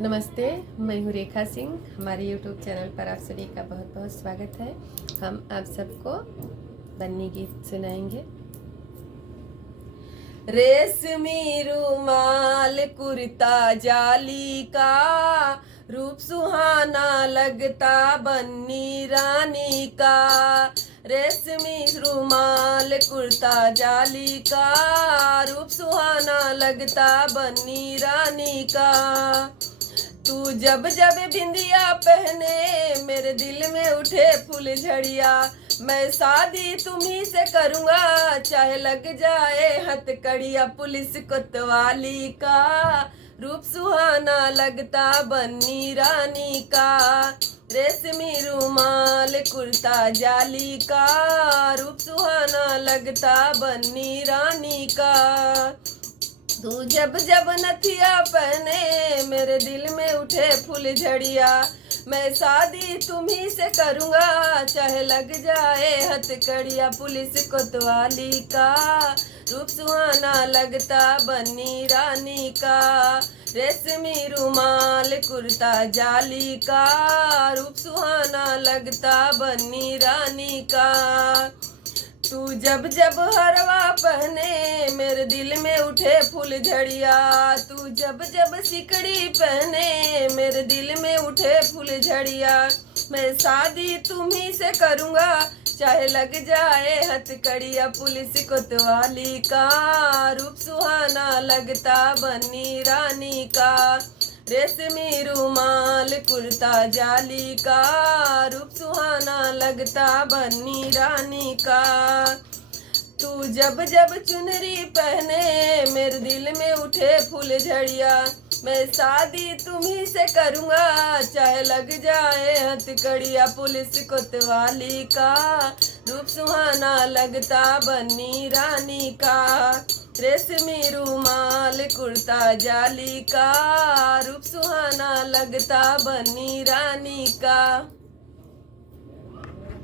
नमस्ते, मैं हूँ रेखा सिंह। हमारे यूट्यूब चैनल पर आप सभी का बहुत बहुत स्वागत है। हम आप सबको बन्नी गीत सुनाएंगे। रेशमी रुमाल कुर्ता जाली का रूप सुहाना लगता बन्नी रानी का। रेशमी रुमाल कुर्ता जाली का रूप सुहाना लगता बन्नी रानी का। तू जब जब बिंदिया पहने मेरे दिल में उठे फूल झड़िया। मैं शादी तुम्ही से करूँगा चाहे लग जाए हथकड़िया। पुलिस कोतवाली का रूप सुहाना लगता बन्नी रानी का। रेशमी रुमाल कुर्ता जाली का रूप सुहाना लगता बन्नी रानी का। तू जब जब नथिया पहने मेरे दिल में उठे फूल झड़िया। मैं शादी तुम्ही से करूँगा चाहे लग जाए हथकड़िया। पुलिस कोतवाली का रूप सुहाना लगता बन्नी रानी का। रेशमी रुमाल कुर्ता जाली का रूप सुहाना लगता बन्नी रानी का। तू जब जब हरवा पहने मेरे दिल में उठे फूल झड़िया। तू जब जब सिकड़ी पहने मेरे दिल में उठे फूल झड़िया। मैं शादी तुम्ही से करूँगा चाहे लग जाए हथकड़िया। पुलिस कोतवाली का रूप सुहाना लगता बन्नी रानी का। रेशमी रुमाल कुर्ता जाली का रूप सुहाना लगता बन्नी रानी का। तू जब जब चुनरी पहने मेरे दिल में उठे फूल झड़िया। मैं शादी तुम्ही से करूँगा चाहे लग जाए हथकड़िया। पुलिस कोतवाली का रूप सुहाना लगता बन्नी रानी का। रेशमी रुमाल कुर्ता जाली का रूप सुहाना लगता बन्नी रानी का।